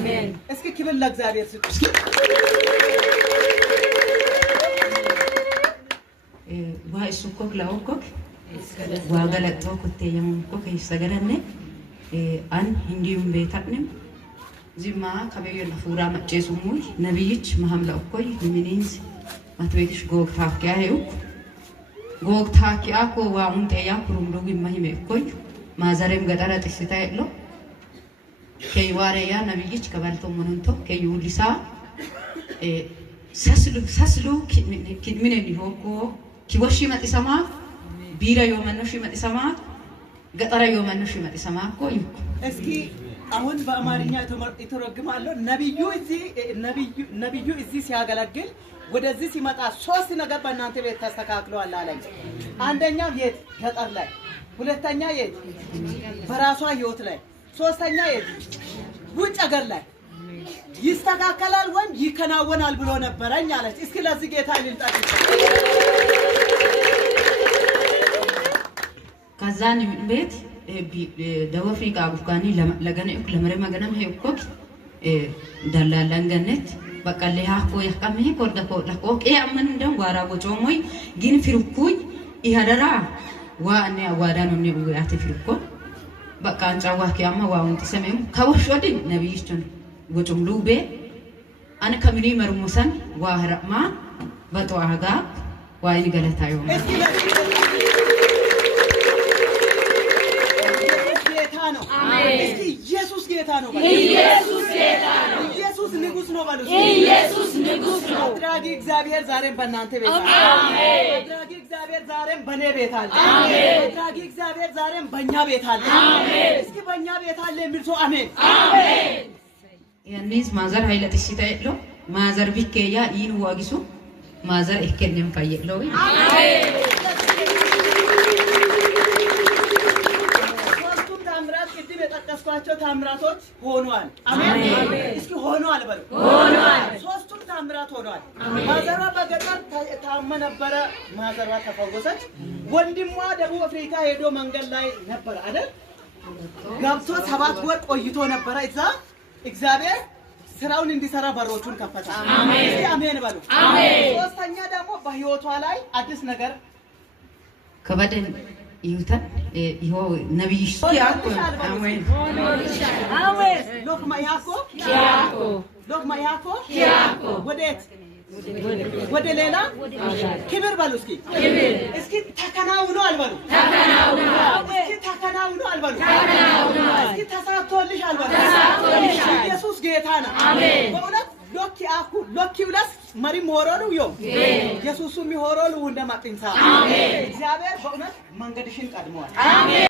አሜን። እስኪ ክብር ለእግዚአብሔር ስጡ። ዋይሱኮክ ላውኮክ ዋገለጦ ኩቴየሙኮክ ይሰገደነ አን እንዲሁም ቤታንም ዚማ ከበየ ለፉራ መጨሱሙይ ነብይች መሐመድ እኮይ ሚኒንስ ማትቤትሽ ጎግታኪያ ሄው ጎግታኪያ ኮ ዋውን ጠያ ኩሩምዶ ይማሂመ እኮይ ማዘረም ገጠረ ጥስታ የለው ከይዋሪያ ነብይች ከባልቶ ሞንቶ ከዩሊሳ ሰስሉ ኪድሚነ ሊሆኮ ኪወሺ መጥሰማ ቢራ የመነሽ መጥሰማ ገጠረ የመነሽ መጥሰማ እኮ ይኩ እስኪ አሁን በአማርኛ ይተረጉማለሁ። ነብዩ እዚህ ሲያገለግል ወደዚህ ሲመጣ ሶስት ነገር በእናንተ ቤት ተስተካክሏል አለኝ። አንደኛው የት ገጠር ላይ፣ ሁለተኛ የት በራሷ ህይወት ላይ፣ ሶስተኛ የት ውጭ ሀገር ላይ ይስተካከላል ወይም ይከናወናል ብሎ ነበረኝ አለች። እስኪ ለዚህ ጌታ ይልጣጥ ከዛን ቤት ደቡብ አፍሪካ አፍጋኒ ለገነ ለመረ ማገናም ሄኮክ ዳላላን ገነት በቃለ ያኮ ያቀመ ኮርዳኮ ለቆቄ አመን እንደም ዋራ ጎጮሞይ ግን ፍርኩኝ ይሃደራ ዋኔ አዋዳኑ ነው ያተ ፍርኮ በቃ አንጫዋ ከያማ ዋውን ተሰመም ከወሽወድ ነብይችን ጎጮም ሉቤ አነ ከሚኒ መርሙሰን ዋህራማ በተዋጋ ዋይን ገለታዩ ኢየሱስ ጌታ ነው። ኢየሱስ ጌታ ነው። ኢየሱስ ንጉስ ነው ባሉ ኢየሱስ ንጉስ ነው። አድራጊ እግዚአብሔር ዛሬም በእናንተ ቤት አለ። አሜን። አድራጊ እግዚአብሔር ዛሬም በኔ ቤት አለ። አሜን። አድራጊ እግዚአብሔር ዛሬም በእኛ ቤት አለ። አሜን። እስኪ በእኛ ቤት አለ የሚል ሰው አሜን። አሜን። ያንስ ማዘር ኃይለ ጥሲታ የለው ማዘር ቢከያ ይን ዋጊሱ ማዘር እከነም ፈየለው አሜን። ተቀስቷቸው ታምራቶች ሆኗል። አሜን። እስኪ ሆኗል በሉ ሆኗል። ሶስቱም ታምራት ሆኗል። ማዘሯ በገጠር ታመ ነበረ፣ ማዘሯ ተፈወሰች። ወንድሟ ደቡብ አፍሪካ ሄዶ መንገድ ላይ ነበር አይደል? ገብቶ 7 ወር ቆይቶ ነበረ እዛ። እግዚአብሔር ስራውን እንዲሰራ በሮቹን ከፈተ። አሜን። እስኪ አሜን በሉ አሜን። ሶስተኛ ደግሞ በህይወቷ ላይ አዲስ ነገር ከበደን ይሁታን ይሆ ነብይ ያኮ አሜን አሜን ሎክማ ያኮ ወዴት ወደ ሌላ ክብር በሉ እስኪ ክብር እስኪ ተከናውኗል በሉ ተከናውኗል በሉ እስኪ ተሳክቶልሻል በሉ ኢየሱስ ጌታ ነው። አሜን። በእውነት ሎኪ ውለስ መሪ ሞሮሉ ዮ ኢየሱስ ሚሆሮሉ እንደማጥንሳ አሜን። እግዚአብሔር በእውነት መንገድሽን ቀድሟል። አሜን።